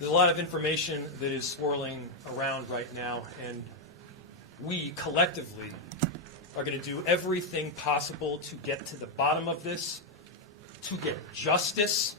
There's a lot of information that is swirling around right now, and we collectively are going to do everything possible to get to the bottom of this, to get justice,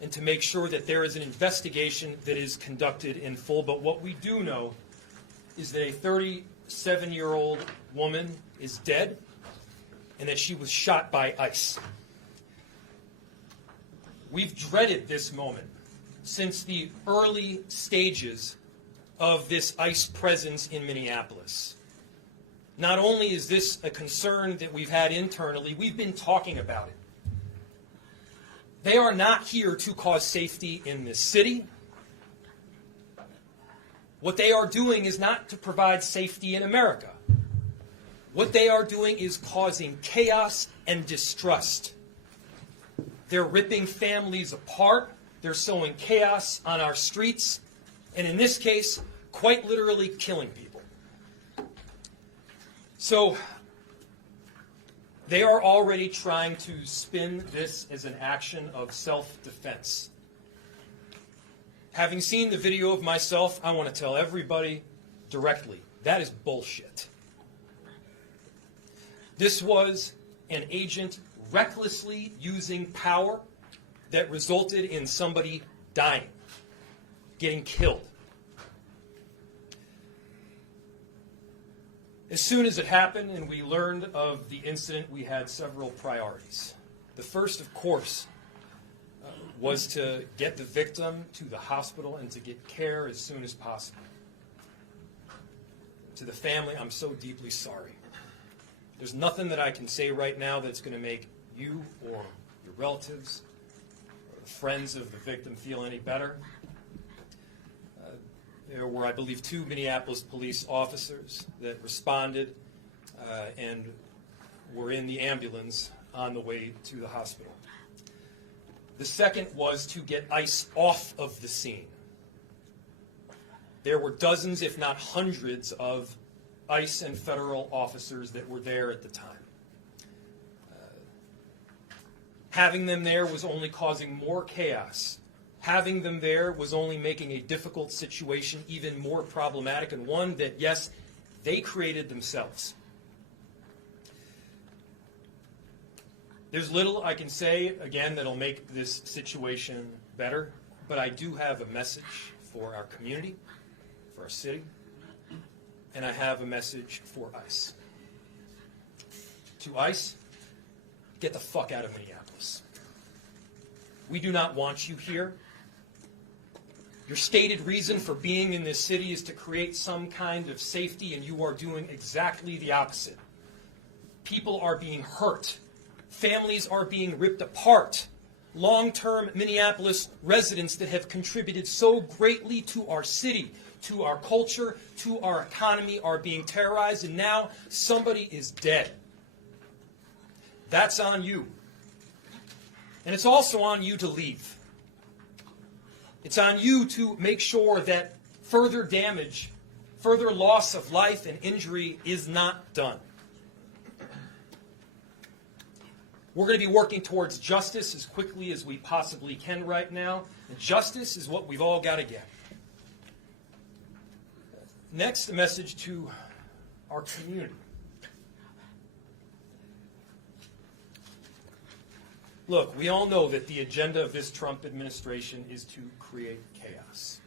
and to make sure that there is an investigation that is conducted in full. But what we do know is that a 37-year-old woman is dead and that she was shot by ICE. We've dreaded this moment since the early stages of this ICE presence in Minneapolis. Not only is this a concern that we've had internally, we've been talking about it. They are not here to cause safety in this city. What they are doing is not to provide safety in America. What they are doing is causing chaos and distrust. They're ripping families apart. They're sowing chaos on our streets. And in this case, quite literally killing people. So they are already trying to spin this as an action of self-defense. Having seen the video of myself, I want to tell everybody directly, that is bullshit. This was an agent recklessly using power that resulted in somebody dying, getting killed. As soon as it happened and we learned of the incident, we had several priorities. The first, of course, was to get the victim to the hospital and to get care as soon as possible. To the family, I'm so deeply sorry. There's nothing that I can say right now that's going to make you or your relatives or the friends of the victim feel any better. There were, I believe, 2 Minneapolis police officers that responded and were in the ambulance on the way to the hospital. The second was to get ICE off of the scene. There were dozens, if not hundreds, of ICE and federal officers that were there at the time. Having them there was only causing more chaos. Having them there was only making a difficult situation even more problematic, and one that, yes, they created themselves. There's little I can say, again, that'll make this situation better, but I do have a message for our community, for our city, and I have a message for ICE. To ICE, get the fuck out of Minneapolis. We do not want you here. Your stated reason for being in this city is to create some kind of safety, and you are doing exactly the opposite. People are being hurt. Families are being ripped apart. Long-term Minneapolis residents that have contributed so greatly to our city, to our culture, to our economy are being terrorized, and now somebody is dead. That's on you. And it's also on you to leave. It's on you to make sure that further damage, further loss of life and injury is not done. We're going to be working towards justice as quickly as we possibly can right now. And justice is what we've all got to get. Next, a message to our community. Look, we all know that the agenda of this Trump administration is to create chaos.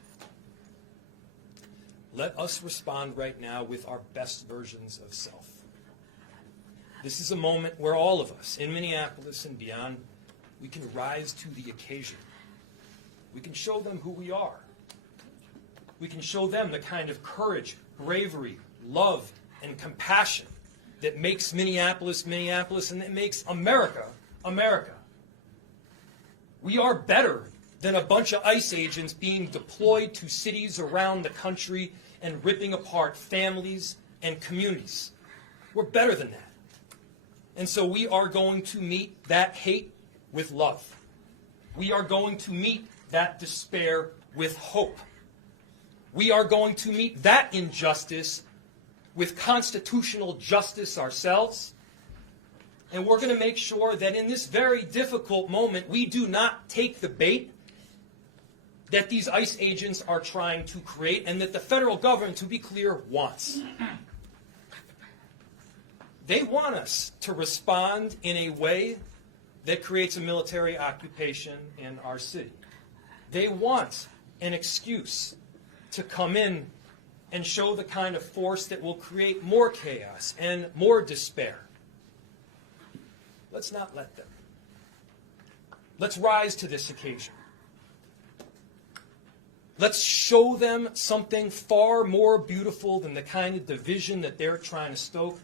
Let us respond right now with our best versions of self. This is a moment where all of us, in Minneapolis and beyond, we can rise to the occasion. We can show them who we are. We can show them the kind of courage, bravery, love, and compassion that makes Minneapolis, Minneapolis, and that makes America, America. We are better than a bunch of ICE agents being deployed to cities around the country and ripping apart families and communities. We're better than that. And so we are going to meet that hate with love. We are going to meet that despair with hope. We are going to meet that injustice with constitutional justice ourselves. And we're going to make sure that in this very difficult moment, we do not take the bait that these ICE agents are trying to create and that the federal government, to be clear, wants. They want us to respond in a way that creates a military occupation in our city. They want an excuse to come in and show the kind of force that will create more chaos and more despair. Let's not let them. Let's rise to this occasion. Let's show them something far more beautiful than the kind of division that they're trying to stoke.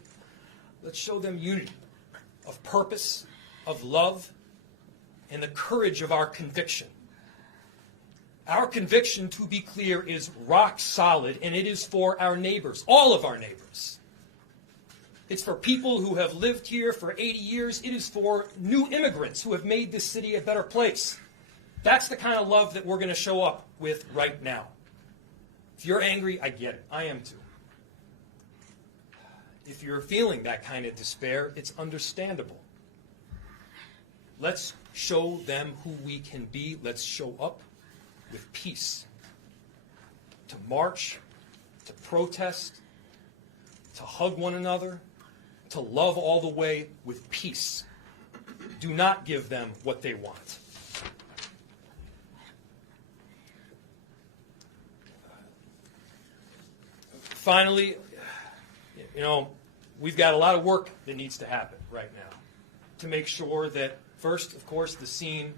Let's show them unity of purpose, of love, and the courage of our conviction. Our conviction, to be clear, is rock solid, and it is for our neighbors, all of our neighbors. It's for people who have lived here for 80 years. It is for new immigrants who have made this city a better place. That's the kind of love that we're going to show up with right now. If you're angry, I get it. I am too. If you're feeling that kind of despair, it's understandable. Let's show them who we can be. Let's show up with peace. To march, to protest, to hug one another, to love all the way with peace. Do not give them what they want. Finally, we've got a lot of work that needs to happen right now to make sure that, first, of course, the scene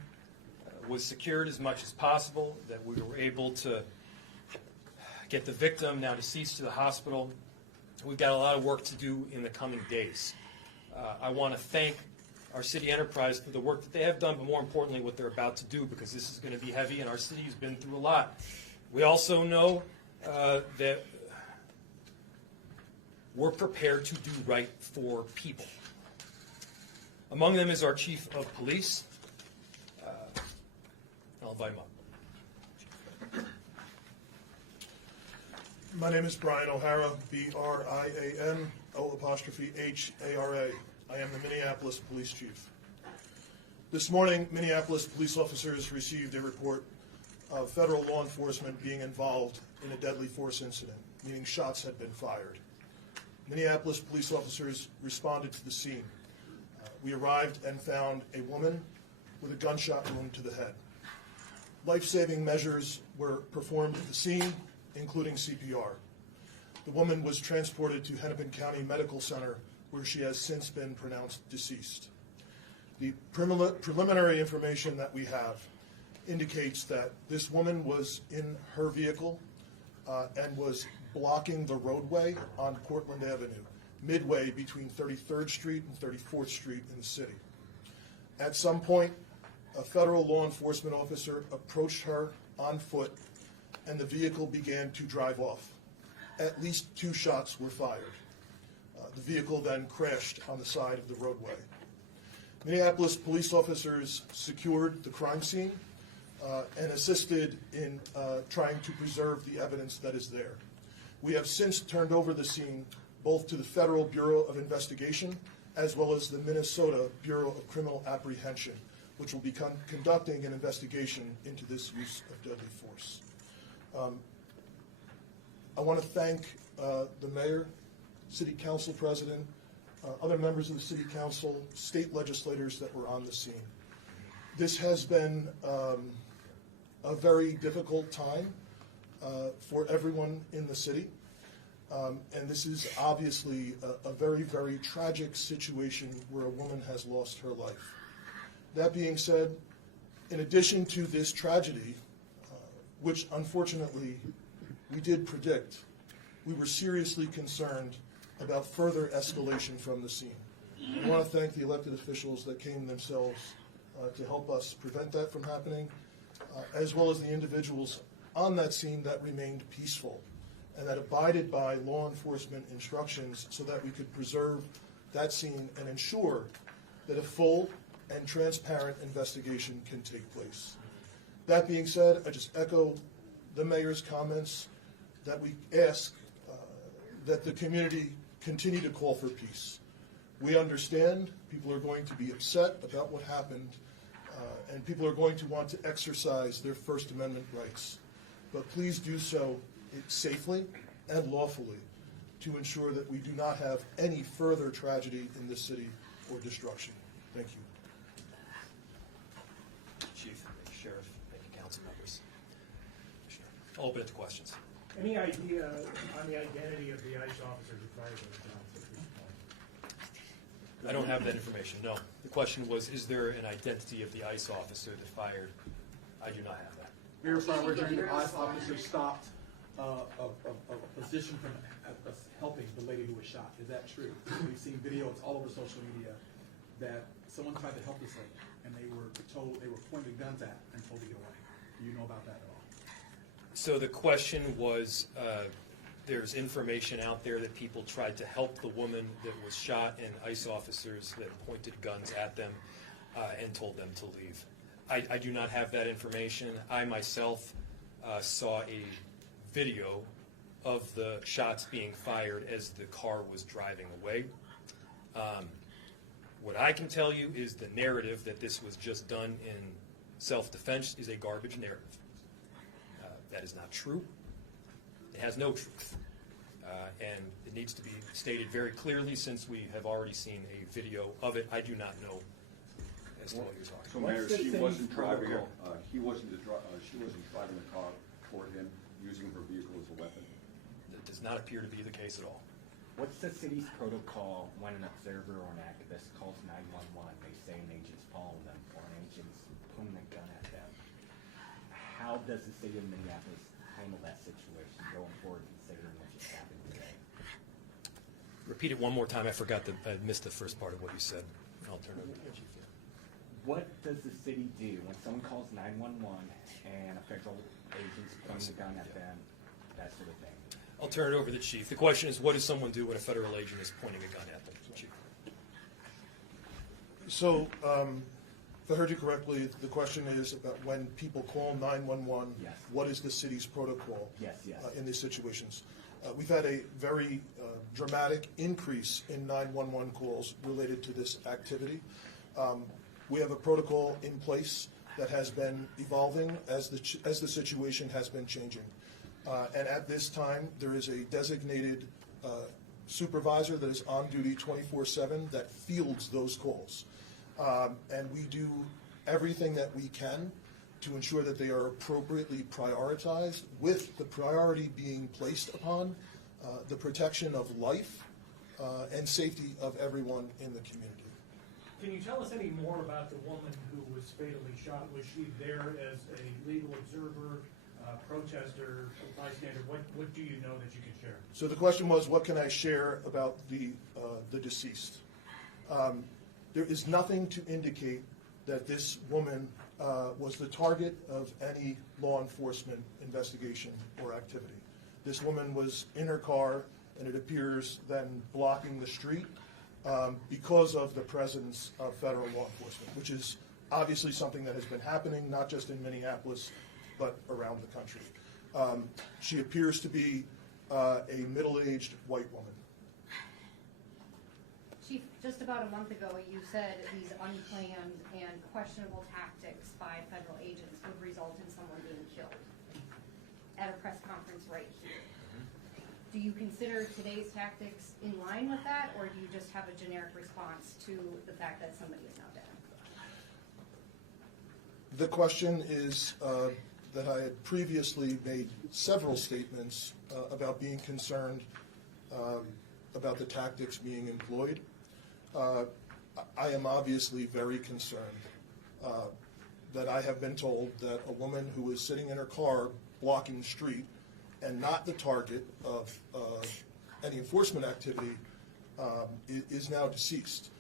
was secured as much as possible, that we were able to get the victim, now deceased, to the hospital. We've got a lot of work to do in the coming days. I want to thank our city enterprise for the work that they have done, but more importantly, what they're about to do, because this is going to be heavy, and our city has been through a lot. We also know that we're prepared to do right for people. Among them is our chief of police. I'll invite him up. My name is Brian O'Hara, B-R-I-A-N-O''Hara. I am the Minneapolis Police Chief. This morning, Minneapolis police officers received a report of federal law enforcement being involved in a deadly force incident, meaning shots had been fired. Minneapolis police officers responded to the scene. We arrived and found a woman with a gunshot wound to the head. Life-saving measures were performed at the scene, including CPR. The woman was transported to Hennepin County Medical Center, where she has since been pronounced deceased. The preliminary information that we have indicates that this woman was in her vehicle and was blocking the roadway on Portland Avenue, midway between 33rd Street and 34th Street in the city. At some point, a federal law enforcement officer approached her on foot, and the vehicle began to drive off. At least 2 shots were fired. The vehicle then crashed on the side of the roadway. Minneapolis police officers secured the crime scene and assisted in trying to preserve the evidence that is there. We have since turned over the scene both to the Federal Bureau of Investigation as well as the Minnesota Bureau of Criminal Apprehension, which will be conducting an investigation into this use of deadly force. I want to thank the mayor, city council president, other members of the city council, state legislators that were on the scene. This has been a very difficult time for everyone in the city. And this is obviously a very, very tragic situation where a woman has lost her life. That being said, in addition to this tragedy, which unfortunately we did predict, we were seriously concerned about further escalation from the scene. I want to thank the elected officials that came themselves to help us prevent that from happening, as well as the individuals on that scene that remained peaceful and that abided by law enforcement instructions so that we could preserve that scene and ensure that a full and transparent investigation can take place. That being said, I just echo the mayor's comments that we ask that the community continue to call for peace. We understand people are going to be upset about what happened, and people are going to want to exercise their First Amendment rights. But please do so safely and lawfully to ensure that we do not have any further tragedy in this city or destruction. Thank you. Chief, thank you, Sheriff, thank you, council members. I'll open it to questions. Any idea on the identity of the ICE officers who fired those shots at this point? I don't have that information, no. The question was, is there an identity of the ICE officer that fired? I do not have that. Mayor Farmer, during the ICE officer stopped a position from helping the lady who was shot. Is that true? We've seen videos all over social media that someone tried to help this lady, and they were pointed guns at and told to get away. Do you know about that at all? So the question was, there's information out there that people tried to help the woman that was shot, and ICE officers that pointed guns at them and told them to leave. I do not have that information. I myself saw a video of the shots being fired as the car was driving away. What I can tell you is the narrative that this was just done in self-defense is a garbage narrative. That is not true. It has no truth. And it needs to be stated very clearly, since we have already seen a video of it. I do not know as to what you're talking So about. Mayor, What's the she same wasn't driving protocol? she wasn't driving the car toward him, using her vehicle as a weapon. That does not appear to be the case at all. What's the city's protocol when an observer or an activist calls 911? They say an agent's following them or an agent's pointing a gun at them. How does the city of Minneapolis handle that situation going forward, considering what just happened today? Repeat it one more time. I missed the first part of what you said. I'll turn it over to the chief. What does the city do when someone calls 911 and a federal agent's pointing a gun at them, that sort of thing? I'll turn it over to the chief. The question is, what does someone do when a federal agent is pointing a gun at them? Chief. So, if I heard you correctly, the question is about when people call 911, Yes. what is the city's protocol Yes, yes. in these situations? We've had a very dramatic increase in 911 calls related to this activity. We have a protocol in place that has been evolving as the situation has been changing. And at this time, there is a designated supervisor that is on duty 24/7 that fields those calls. And we do everything that we can to ensure that they are appropriately prioritized, with the priority being placed upon the protection of life and safety of everyone in the community. Can you tell us any more about the woman who was fatally shot? Was she there as a legal observer, protester, bystander? What do you know that you can share? So the question was, what can I share about the deceased? There is nothing to indicate that this woman was the target of any law enforcement investigation or activity. This woman was in her car, and it appears then blocking the street because of the presence of federal law enforcement, which is obviously something that has been happening not just in Minneapolis, but around the country. She appears to be a middle-aged white woman. Chief, just about a month ago, you said these unplanned and questionable tactics by federal agents would result in someone being killed at a press conference right here. Do you consider today's tactics in line with that, or do you just have a generic response to the fact that somebody is now dead? The question is that I had previously made several statements about being concerned about the tactics being employed. I am obviously very concerned that I have been told that a woman who is sitting in her car blocking the street and not the target of any enforcement activity is now deceased.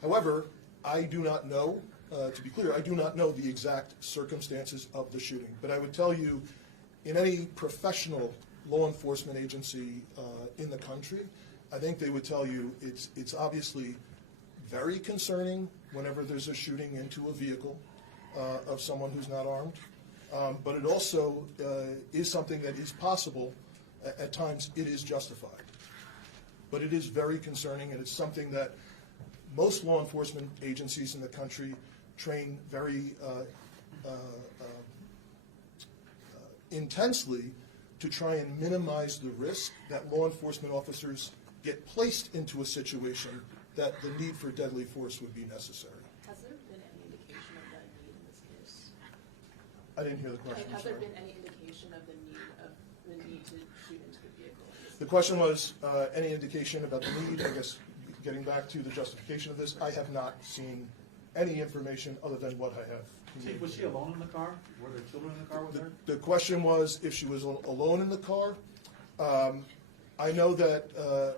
However, I do not know, to be clear, I do not know the exact circumstances of the shooting. But I would tell you, in any professional law enforcement agency in the country, I think they would tell you it's obviously very concerning whenever there's a shooting into a vehicle of someone who's not armed. But it also is something that is possible. At times, it is justified. But it is very concerning, and it's something that most law enforcement agencies in the country train very intensely to try and minimize the risk that law enforcement officers get placed into a situation that the need for deadly force would be necessary. Has there been any indication of that need in this case? I didn't hear the question. Has there sorry. been any indication of the need to shoot into the vehicle? The question was any indication about the need. I guess getting back to the justification of this, I have not seen any information other than what I have. Chief, was she alone in the car? Were there children in the car with her? The question was if she was alone in the car. I know that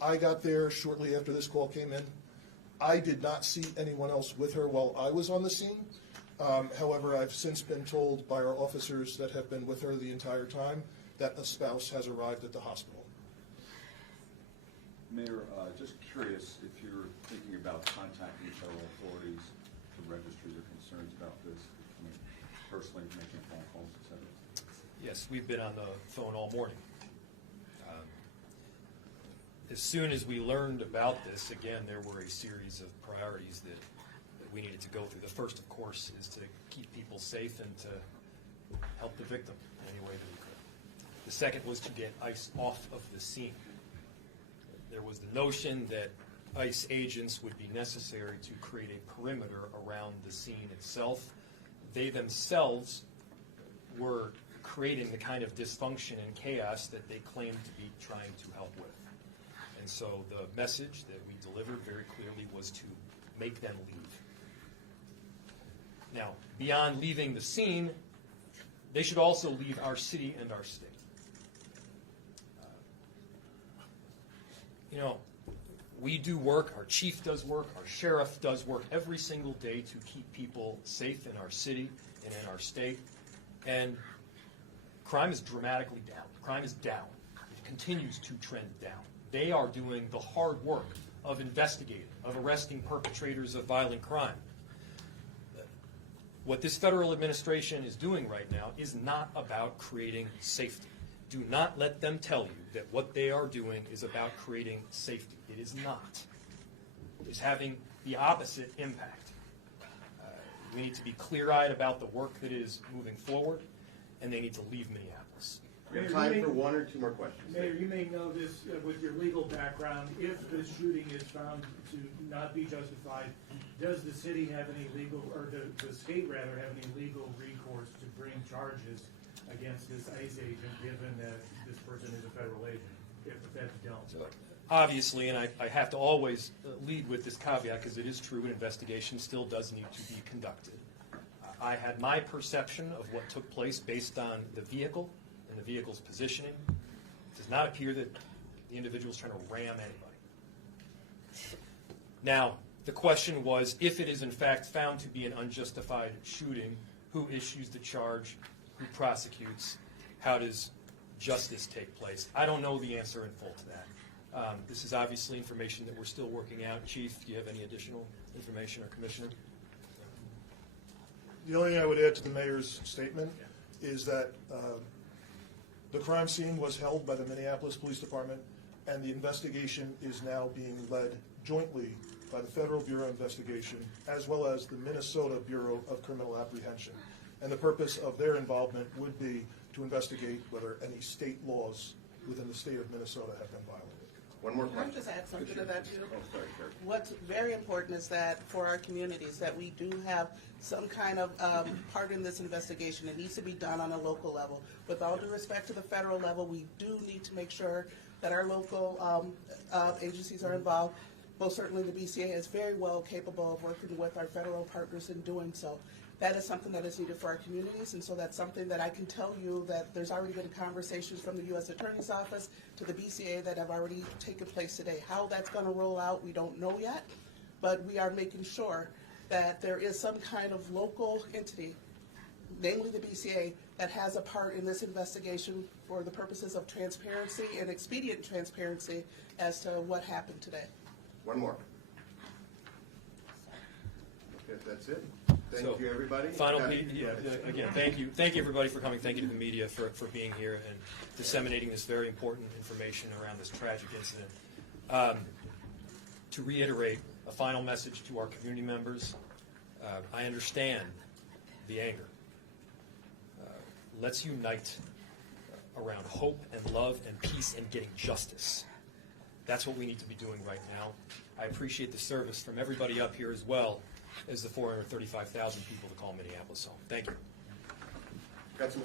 I got there shortly after this call came in. I did not see anyone else with her while I was on the scene. However, I've since been told by our officers that have been with her the entire time that a spouse has arrived at the hospital. Mayor, just curious if you're thinking about contacting federal authorities to register your concerns about this, personally making phone calls, et cetera? Yes, we've been on the phone all morning. As soon as we learned about this, again, there were a series of priorities that we needed to go through. The first, of course, is to keep people safe and to help the victim in any way that we could. The second was to get ICE off of the scene. There was the notion that ICE agents would be necessary to create a perimeter around the scene itself. They themselves were creating the kind of dysfunction and chaos that they claimed to be trying to help with. And so the message that we delivered very clearly was to make them leave. Now, beyond leaving the scene, they should also leave our city and our state. We do work, our chief does work, our sheriff does work every single day to keep people safe in our city and in our state. And crime is dramatically down. Crime is down. It continues to trend down. They are doing the hard work of investigating, of arresting perpetrators of violent crime. What this federal administration is doing right now is not about creating safety. Do not let them tell you that what they are doing is about creating safety. It is not. It is having the opposite impact. We need to be clear-eyed about the work that is moving forward, and they need to leave Minneapolis. We have time for one or two more questions. Mayor, you may know this with your legal background. If the shooting is found to not be justified, does the city have any legal, or the state rather, have any legal recourse to bring charges against this ICE agent, given that this person is a federal agent, if the feds don't? So, obviously, and I have to always lead with this caveat because it is true, an investigation still does need to be conducted. I had my perception of what took place based on the vehicle and the vehicle's positioning. It does not appear that the individual is trying to ram anybody. Now, the question was, if it is in fact found to be an unjustified shooting, who issues the charge, who prosecutes, how does justice take place? I don't know the answer in full to that. This is obviously information that we're still working out. Chief, do you have any additional information, or Commissioner? The only thing I would add to the mayor's statement is that the crime scene was held by the Minneapolis Police Department, and the investigation is now being led jointly by the Federal Bureau of Investigation as well as the Minnesota Bureau of Criminal Apprehension. And the purpose of their involvement would be to investigate whether any state laws within the state of Minnesota have been violated. One more Can I question. just add something to that, too? Oh, sorry, sir. What's very important is that for our communities, that we do have some kind of part in this investigation. It needs to be done on a local level. With all due respect to the federal level, we do need to make sure that our local agencies are involved. Most certainly the BCA is very well capable of working with our federal partners in doing so. That is something that is needed for our communities, and so that's something that I can tell you that there's already been conversations from the U.S. Attorney's Office to the BCA that have already taken place today. How that's going to roll out, we don't know yet, but we are making sure that there is some kind of local entity, namely the BCA, that has a part in this investigation for the purposes of transparency and expedient transparency as to what happened today. One more. If that's it. Thank So, you, everybody. Final, Yeah. again, thank you. Thank you, everybody, for coming. Thank you to the media for being here and disseminating this very important information around this tragic incident. To reiterate, a final message to our community members. I understand the anger. Let's unite around hope and love and peace and getting justice. That's what we need to be doing right now. I appreciate the service from everybody up here as well as the 435,000 people that call Minneapolis home. Thank you. Got some